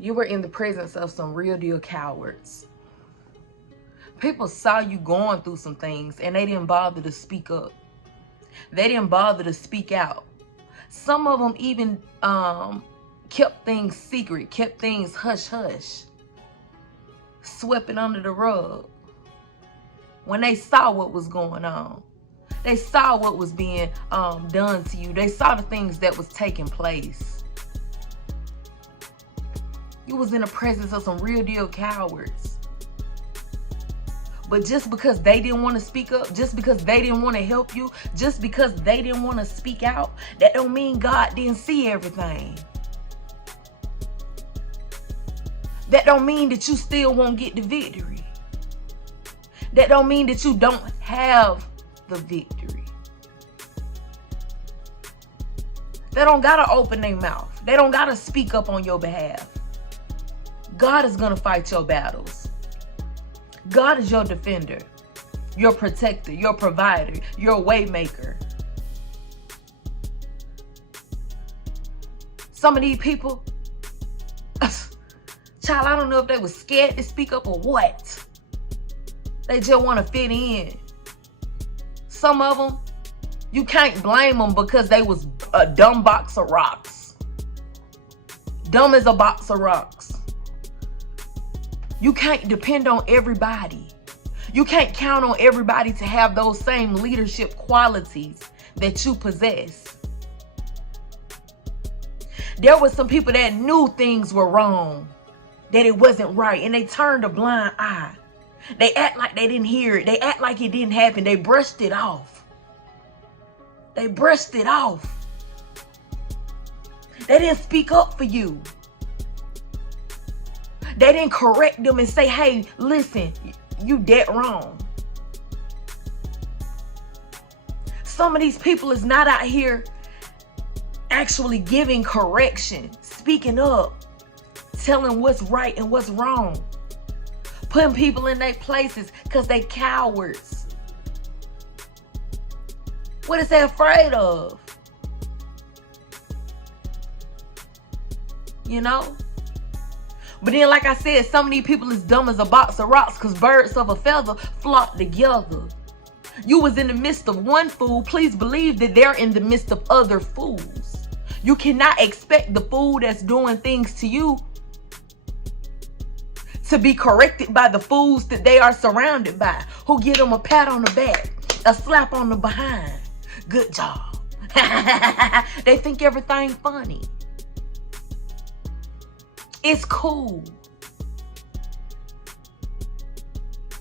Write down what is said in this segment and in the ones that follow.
You were in the presence of some real deal cowards. People saw you going through some things and they didn't bother to speak up. They didn't bother to speak out. Some of them even kept things secret, kept things hush-hush, swept it under the rug. When they saw what was going on, they saw what was being done to you. They saw the things that was taking place. You was in the presence of some real deal cowards. But just because they didn't want to speak up, just because they didn't want to help you, just because they didn't want to speak out, that don't mean God didn't see everything. That don't mean that you still won't get the victory. That don't mean that you don't have the victory. They don't gotta open their mouth. They don't gotta speak up on your behalf. God is gonna fight your battles. God is your defender, your protector, your provider, your way maker. Some of these people, child, I don't know if they were scared to speak up or what. They just want to fit in. Some of them, you can't blame them because they was a dumb box of rocks. Dumb as a box of rocks. You can't depend on everybody. You can't count on everybody to have those same leadership qualities that you possess. There were some people that knew things were wrong, that it wasn't right, and they turned a blind eye. They act like they didn't hear it. They act like it didn't happen. They brushed it off. They brushed it off. They didn't speak up for you. They didn't correct them and say, hey, listen, you dead wrong. Some of these people is not out here actually giving correction, speaking up, telling what's right and what's wrong, putting people in their places because they cowards. What is they afraid of? You know? But then, like I said, some of these people is dumb as a box of rocks because birds of a feather flock together. You was in the midst of one fool. Please believe that they're in the midst of other fools. You cannot expect the fool that's doing things to you to be corrected by the fools that they are surrounded by, who give them a pat on the back, a slap on the behind. Good job. They think everything funny. It's cool.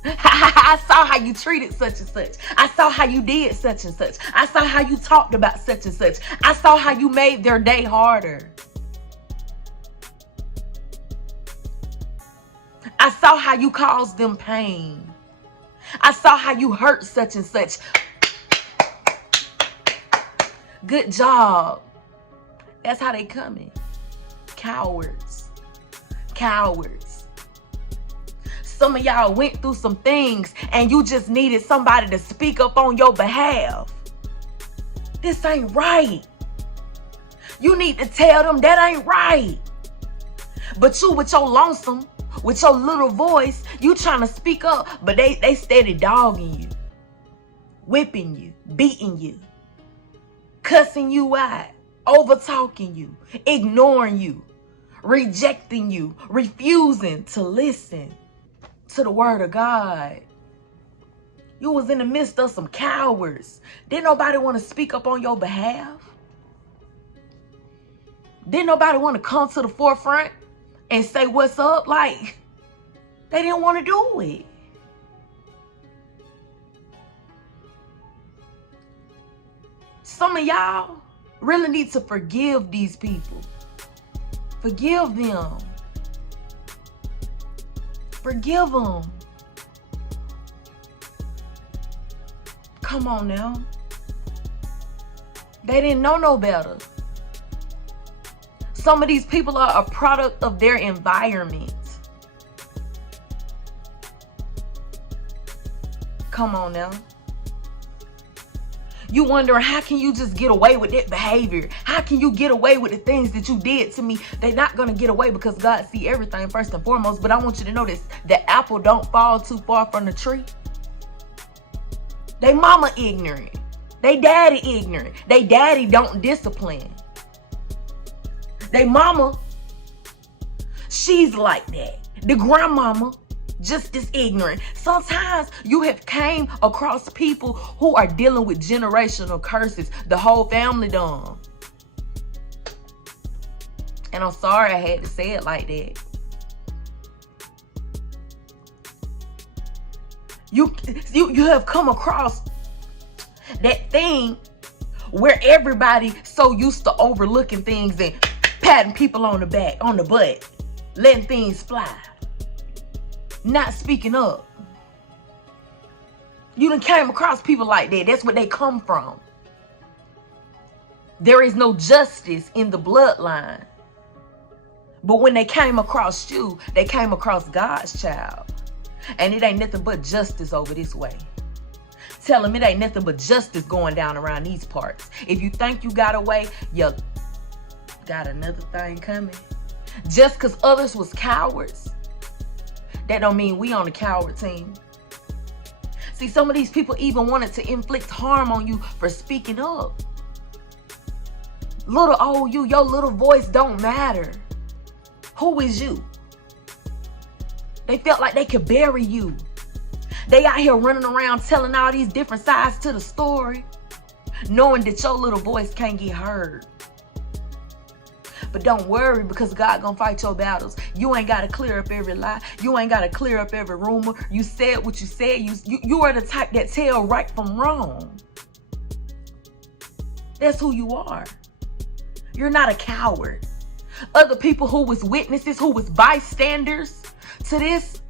I saw how you treated such and such. I saw how you did such and such. I saw how you talked about such and such. I saw how you made their day harder. I saw how you caused them pain. I saw how you hurt such and such. Good job. That's how they coming. Cowards. Cowards. Some of y'all went through some things and you just needed somebody to speak up on your behalf. This ain't right. You need to tell them that ain't right. But you with your lonesome, with your little voice, you trying to speak up, but they steady dogging you, whipping you, beating you, cussing you out, over talking you, ignoring you, rejecting you, refusing to listen to the word of God. You was in the midst of some cowards. Didn't nobody want to speak up on your behalf? Didn't nobody want to come to the forefront and say what's up? Like, they didn't want to do it. Some of y'all really need to forgive these people. Forgive them. Forgive them. Come on now. They didn't know no better. Some of these people are a product of their environment. Come on now. You wondering, how can you just get away with that behavior? How can you get away with the things that you did to me? They're not going to get away because God see everything first and foremost. But I want you to know this, the apple don't fall too far from the tree. They mama ignorant. They daddy ignorant. They daddy don't discipline. They mama, she's like that. The grandmama, just as ignorant. Sometimes you have came across people who are dealing with generational curses. The whole family done. And I'm sorry I had to say it like that. You have come across that thing where everybody so used to overlooking things and patting people on the back, on the butt, letting things fly. Not speaking up. You done came across people like that. That's where they come from. There is no justice in the bloodline. But when they came across you, they came across God's child. And it ain't nothing but justice over this way. Tell them it ain't nothing but justice going down around these parts. If you think you got away, you got another thing coming. Just because others was cowards, that don't mean we on the coward team. See, some of these people even wanted to inflict harm on you for speaking up. Little old you, your little voice don't matter. Who is you? They felt like they could bury you. They out here running around telling all these different sides to the story, knowing that your little voice can't get heard. But don't worry, because God gonna fight your battles. You ain't gotta clear up every lie. You ain't gotta clear up every rumor. You said what you said. You are the type that tell right from wrong. That's who you are. You're not a coward. Other people who was witnesses, who was bystanders to this,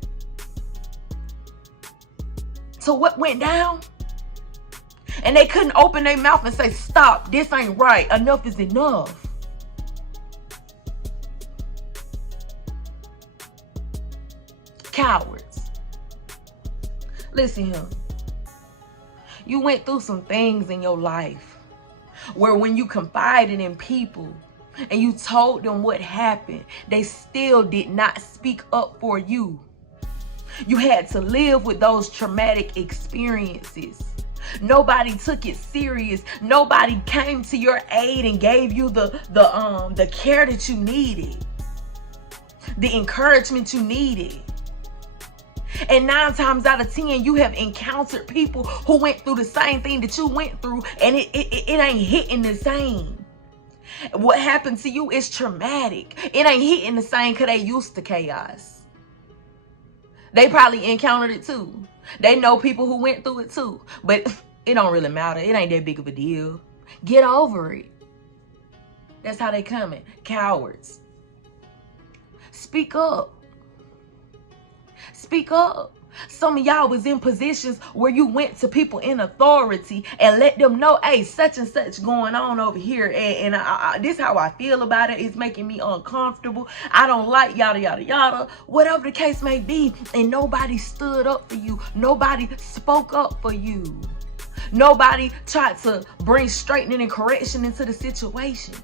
to what went down, and they couldn't open their mouth and say, stop, this ain't right, enough is enough. Cowards. Listen here. You went through some things in your life where when you confided in people and you told them what happened, they still did not speak up for you. You had to live with those traumatic experiences. Nobody took it serious. Nobody came to your aid and gave you the care that you needed, the encouragement you needed. And 9 times out of 10, you have encountered people who went through the same thing that you went through, and it ain't hitting the same. What happened to you is traumatic. It ain't hitting the same because they used to chaos. They probably encountered it too. They know people who went through it too. But it don't really matter. It ain't that big of a deal. Get over it. That's how they coming. Cowards. Speak up. Speak up. Some of y'all was in positions where you went to people in authority and let them know, hey, such and such going on over here. And this is how I feel about it. It's making me uncomfortable. I don't like yada, yada, yada. Whatever the case may be. And nobody stood up for you. Nobody spoke up for you. Nobody tried to bring straightening and correction into the situation.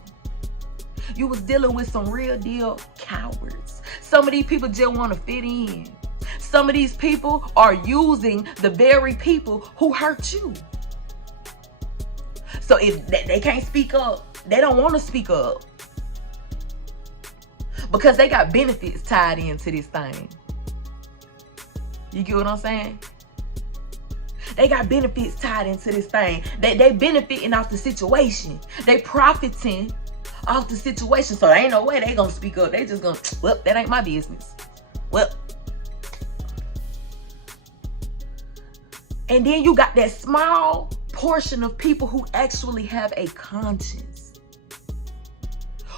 You was dealing with some real deal cowards. Some of these people just want to fit in. Some of these people are using the very people who hurt you. So if they can't speak up, they don't want to speak up because they got benefits tied into this thing. You get what I'm saying? They got benefits tied into this thing. They benefiting off the situation. They profiting off the situation. So there ain't no way they gonna speak up. They just gonna, well, that ain't my business. Well, and then you got that small portion of people who actually have a conscience,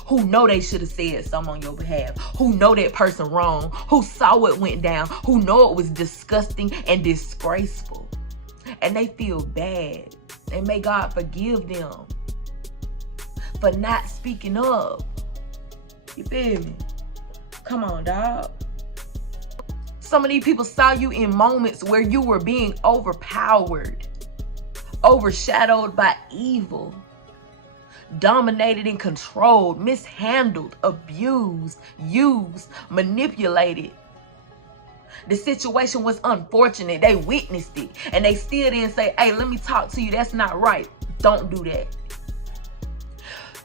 who know they should have said something on your behalf, who know that person wrong, who saw what went down, who know it was disgusting and disgraceful, and they feel bad. And may God forgive them for not speaking up. You feel me? Come on, dog. Some of these people saw you in moments where you were being overpowered overshadowed by evil, dominated and controlled, mishandled, abused, used, manipulated. The situation was unfortunate. They witnessed it and they still didn't say, hey, let me talk to you. That's not right. Don't do that.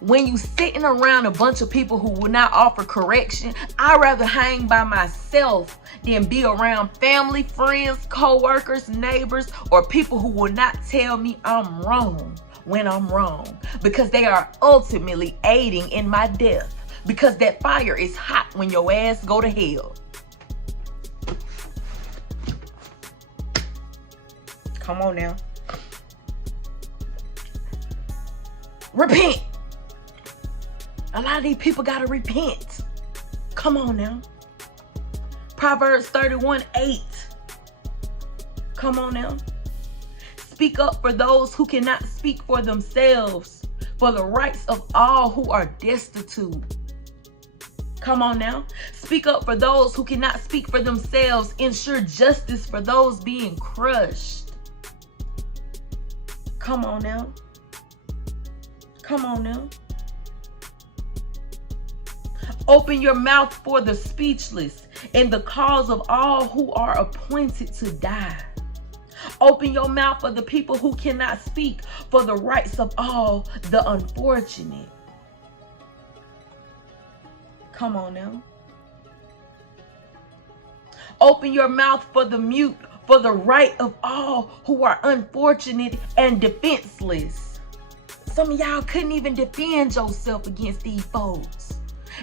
When you sitting around a bunch of people who will not offer correction, I'd rather hang by myself than be around family, friends, co-workers, neighbors, or people who will not tell me I'm wrong when I'm wrong, because they are ultimately aiding in my death, because that fire is hot when your ass go to hell. Come on now. Repent. A lot of these people gotta repent. Come on now. Proverbs 31:8. Come on now. Speak up for those who cannot speak for themselves, for the rights of all who are destitute. Come on now. Speak up for those who cannot speak for themselves. Ensure justice for those being crushed. Come on now. Come on now. Open your mouth for the speechless and the cause of all who are appointed to die. Open your mouth for the people who cannot speak, for the rights of all the unfortunate. Come on now. Open your mouth for the mute, for the right of all who are unfortunate and defenseless. Some of y'all couldn't even defend yourself against these folks.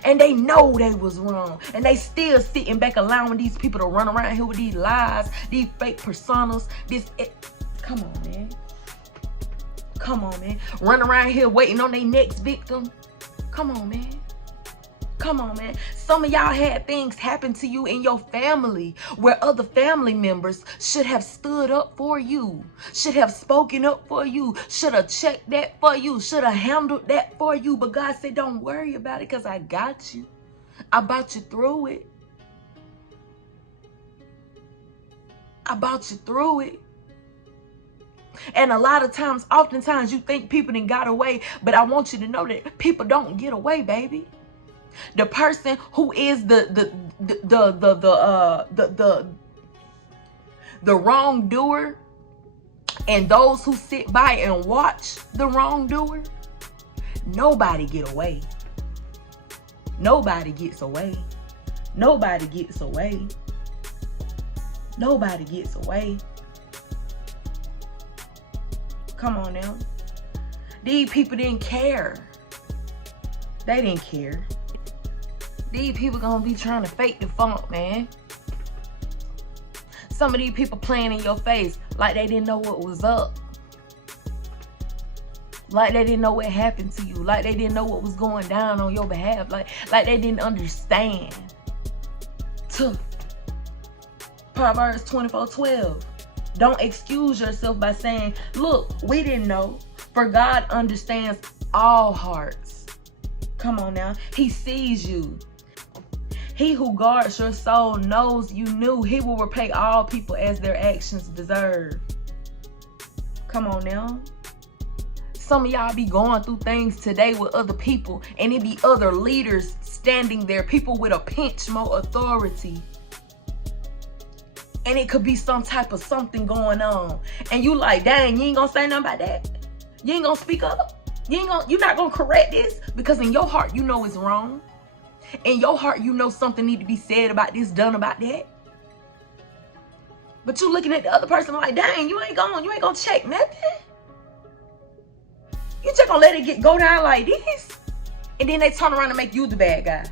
And they know they was wrong. And they still sitting back allowing these people to run around here with these lies, these fake personas. Come on, man. Come on, man. Run around here waiting on their next victim. Come on, man. Come on, man. Some of y'all had things happen to you in your family where other family members should have stood up for you, should have spoken up for you, should have checked that for you, should have handled that for you. But God said, don't worry about it because I got you. I brought you through it. I brought you through it. And a lot of times, oftentimes you think people done got away, but I want you to know that people don't get away, baby. The person who is the wrongdoer and those who sit by and watch the wrongdoer, nobody get away. Nobody gets away. Nobody gets away. Nobody gets away. Come on now. These people didn't care. They didn't care. These people gonna be trying to fake the funk, man. Some of these people playing in your face like they didn't know what was up. Like they didn't know what happened to you. Like they didn't know what was going down on your behalf. Like they didn't understand. Proverbs 24:12. Don't excuse yourself by saying, look, we didn't know. For God understands all hearts. Come on now. He sees you. He who guards your soul knows you knew. He will repay all people as their actions deserve. Come on now. Some of y'all be going through things today with other people, and it be other leaders standing there, people with a pinch more authority. And it could be some type of something going on. And you like, dang, you ain't gonna say nothing about that? You ain't gonna speak up? You're not gonna correct this? Because in your heart, you know it's wrong. In your heart, you know something need to be said about this, done about that. But you looking at the other person like, dang, you ain't gonna check nothing. You just gonna let it go down like this. And then they turn around and make you the bad guy.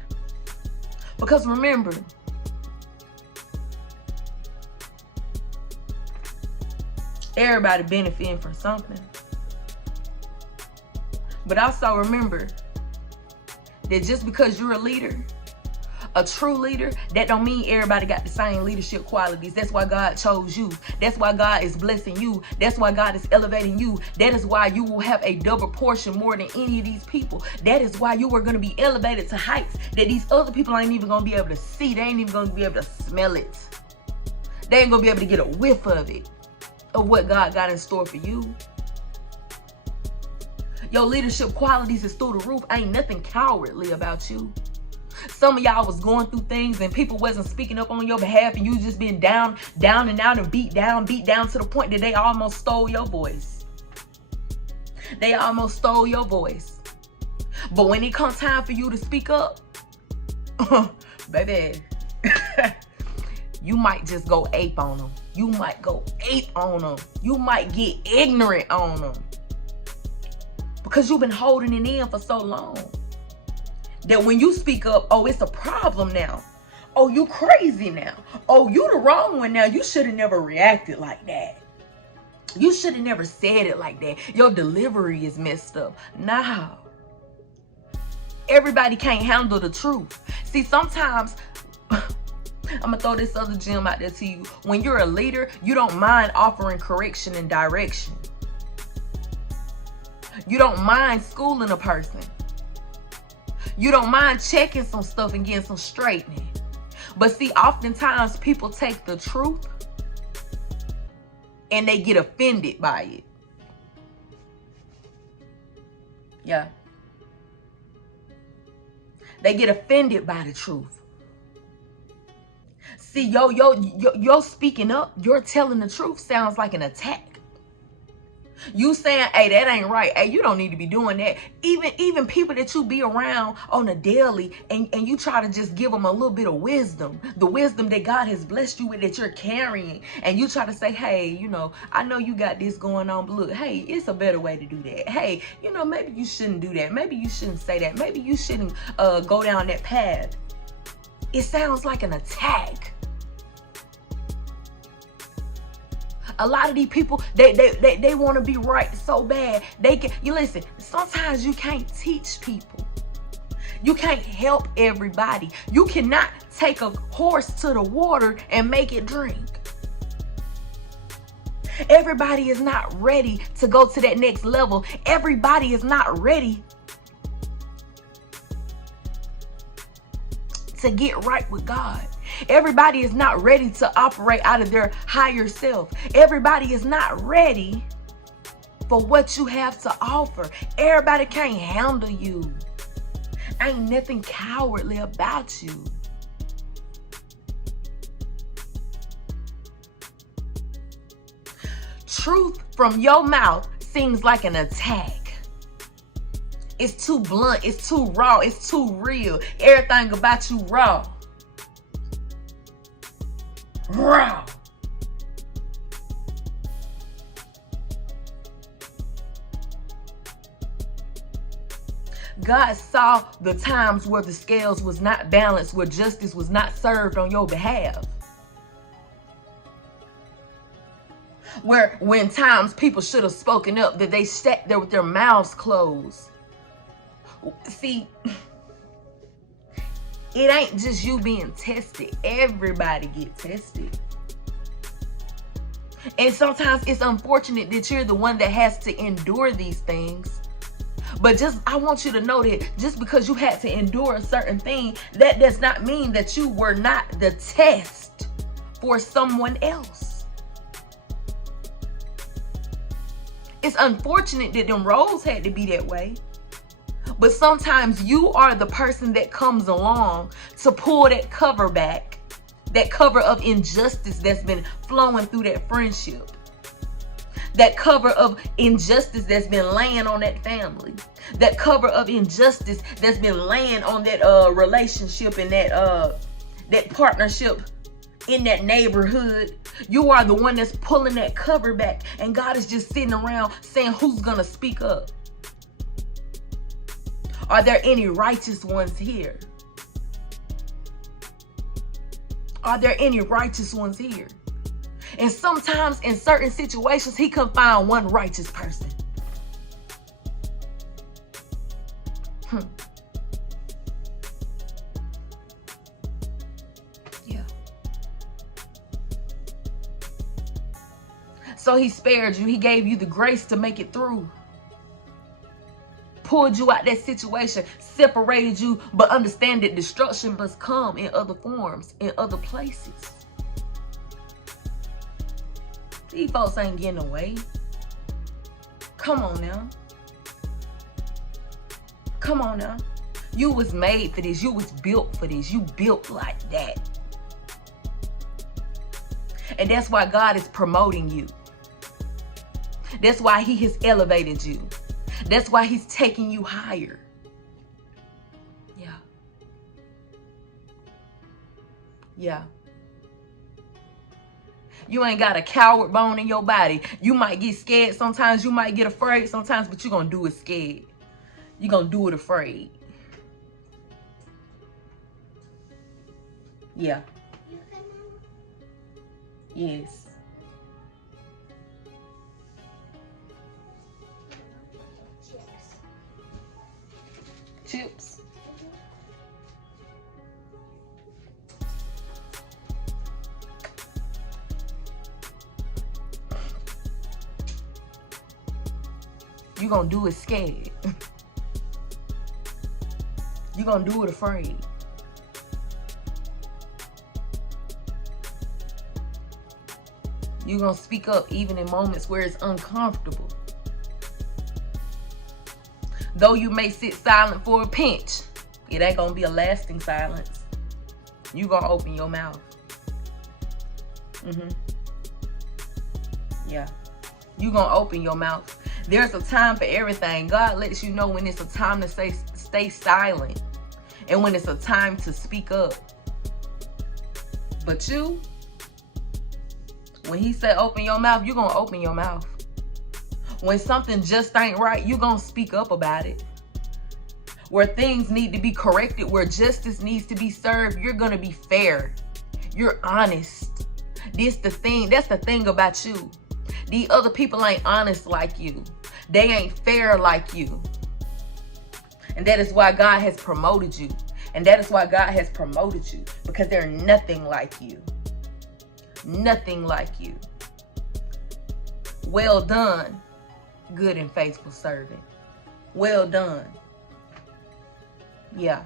Because remember, everybody benefiting from something. But also remember that just because you're a leader, a true leader, that don't mean everybody got the same leadership qualities. That's why God chose you. That's why God is blessing you. That's why God is elevating you. That is why you will have a double portion more than any of these people. That is why you are going to be elevated to heights that these other people ain't even going to be able to see. They ain't even going to be able to smell it. They ain't going to be able to get a whiff of it, of what God got in store for you. Your leadership qualities is through the roof. Ain't nothing cowardly about you. Some of y'all was going through things and people wasn't speaking up on your behalf, and you just been down and out and beat down to the point that they almost stole your voice. They almost stole your voice. But when it comes time for you to speak up, baby, you might just go ape on them. You might go ape on them. You might get ignorant on them. Because you've been holding it in for so long. That when you speak up, oh, it's a problem now. Oh, you crazy now. Oh, you the wrong one now. You should have never reacted like that. You should have never said it like that. Your delivery is messed up. No. Everybody can't handle the truth. See, sometimes, I'm going to throw this other gem out there to you. When you're a leader, you don't mind offering correction and direction. You don't mind schooling a person. You don't mind checking some stuff and getting some straightening. But see, oftentimes people take the truth and they get offended by it. Yeah. They get offended by the truth. See, yo speaking up, you're telling the truth sounds like an attack. You saying, hey, that ain't right. Hey, you don't need to be doing that. Even people that you be around on a daily, and you try to just give them a little bit of wisdom, the wisdom that God has blessed you with, that you're carrying, and you try to say, hey, you know, I know you got this going on, but look, hey, it's a better way to do that. Hey, you know, maybe you shouldn't do that. Maybe you shouldn't say that. Maybe you shouldn't go down that path. It sounds like an attack. A lot of these people, they want to be right so bad. You listen, sometimes you can't teach people. You can't help everybody. You cannot take a horse to the water and make it drink. Everybody is not ready to go to that next level. Everybody is not ready to get right with God. Everybody is not ready to operate out of their higher self. Everybody is not ready for what you have to offer. Everybody can't handle you. Ain't nothing cowardly about you. Truth from your mouth seems like an attack. It's too blunt. It's too raw. It's too real. Everything about you raw. Raw. God saw the times where the scales was not balanced, where justice was not served on your behalf. When times people should have spoken up, that they sat there with their mouths closed. See, it ain't just you being tested. Everybody get tested. And sometimes it's unfortunate that you're the one that has to endure these things. But I want you to know that just because you had to endure a certain thing, that does not mean that you were not the test for someone else. It's unfortunate that them roles had to be that way. But sometimes you are the person that comes along to pull that cover back, that cover of injustice that's been flowing through that friendship, that cover of injustice that's been laying on that family, that cover of injustice that's been laying on that relationship and that partnership in that neighborhood. You are the one that's pulling that cover back, and God is just sitting around saying, who's gonna speak up? Are there any righteous ones here? Are there any righteous ones here? And sometimes in certain situations, he can find one righteous person. Yeah. So he spared you. He gave you the grace to make it through. Pulled you out that situation, separated you, but understand that destruction must come in other forms, in other places. These folks ain't getting away. Come on now. Come on now. You was made for this. You was built for this. You built like that. And that's why God is promoting you. That's why he has elevated you. That's why he's taking you higher. Yeah. Yeah. You ain't got a coward bone in your body. You might get scared sometimes. You might get afraid sometimes, but you're going to do it scared. You're going to do it afraid. Yeah. Yes. Chips. You're going to do it scared. You're going to do it afraid. You're going to speak up even in moments where it's uncomfortable. Though you may sit silent for a pinch, it ain't going to be a lasting silence. You're going to open your mouth. Yeah. You're going to open your mouth. There's a time for everything. God lets you know when it's a time to stay silent and when it's a time to speak up. But you, when he said open your mouth, you're going to open your mouth. When something just ain't right, you're going to speak up about it. Where things need to be corrected, where justice needs to be served, you're going to be fair. You're honest. That's the thing about you. The other people ain't honest like you. They ain't fair like you. And that is why God has promoted you. And that is why God has promoted you. Because they're nothing like you. Nothing like you. Well done, good and faithful servant. Well done. Yeah.